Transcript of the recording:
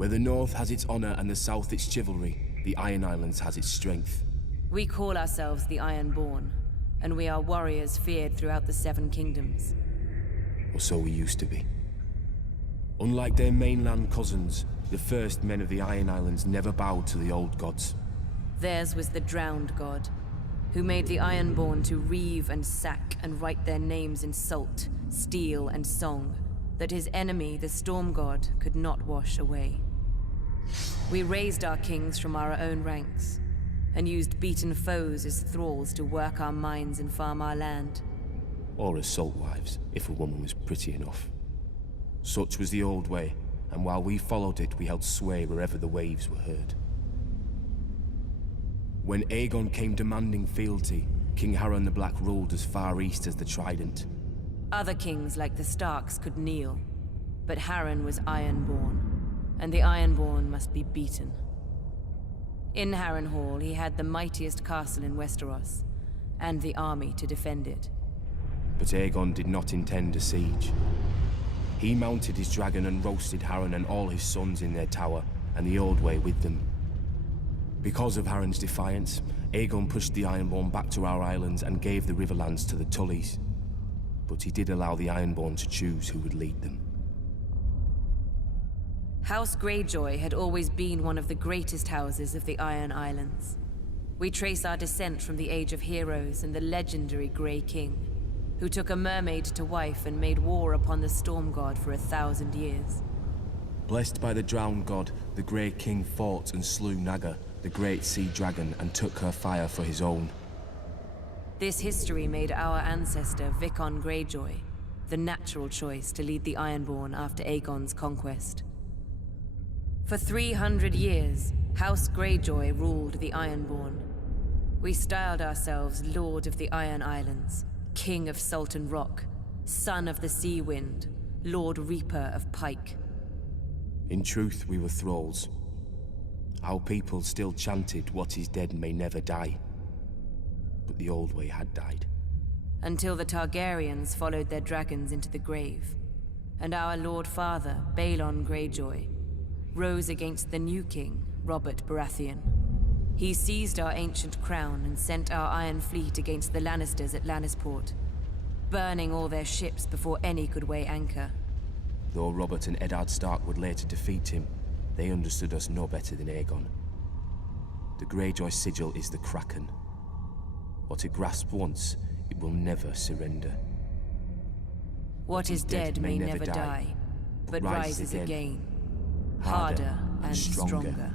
Where the North has its honor and the South its chivalry, the Iron Islands has its strength. We call ourselves the Ironborn, and we are warriors feared throughout the Seven Kingdoms. Or so we used to be. Unlike their mainland cousins, the first men of the Iron Islands never bowed to the old gods. Theirs was the drowned god, who made the Ironborn to reave and sack and write their names in salt, steel, and song, that his enemy, the Storm God, could not wash away. We raised our kings from our own ranks, and used beaten foes as thralls to work our mines and farm our land. Or as salt wives, if a woman was pretty enough. Such was the old way, and while we followed it, we held sway wherever the waves were heard. When Aegon came demanding fealty, King Harren the Black ruled as far east as the Trident. Other kings like the Starks could kneel, but Harren was Ironborn, and the Ironborn must be beaten. In Harrenhal, he had the mightiest castle in Westeros, and the army to defend it. But Aegon did not intend a siege. He mounted his dragon and roasted Harren and all his sons in their tower, and the Old Way with them. Because of Harren's defiance, Aegon pushed the Ironborn back to our islands and gave the Riverlands to the Tullys. But he did allow the Ironborn to choose who would lead them. House Greyjoy had always been one of the greatest houses of the Iron Islands. We trace our descent from the Age of Heroes and the legendary Grey King, who took a mermaid to wife and made war upon the Storm God for 1,000 years. Blessed by the Drowned God, the Grey King fought and slew Naga, the great sea dragon, and took her fire for his own. This history made our ancestor Vicon Greyjoy the natural choice to lead the Ironborn after Aegon's conquest. For 300 years, House Greyjoy ruled the Ironborn. We styled ourselves Lord of the Iron Islands, King of Salt and Rock, Son of the Sea Wind, Lord Reaper of Pike. In truth, we were thralls. Our people still chanted, "What is dead may never die." But the Old Way had died. Until the Targaryens followed their dragons into the grave, and our Lord Father, Balon Greyjoy, rose against the new king, Robert Baratheon. He seized our ancient crown and sent our Iron Fleet against the Lannisters at Lannisport, burning all their ships before any could weigh anchor. Though Robert and Eddard Stark would later defeat him, they understood us no better than Aegon. The Greyjoy sigil is the Kraken. What it grasped once, it will never surrender. What is dead may never die, but rises again, harder and stronger.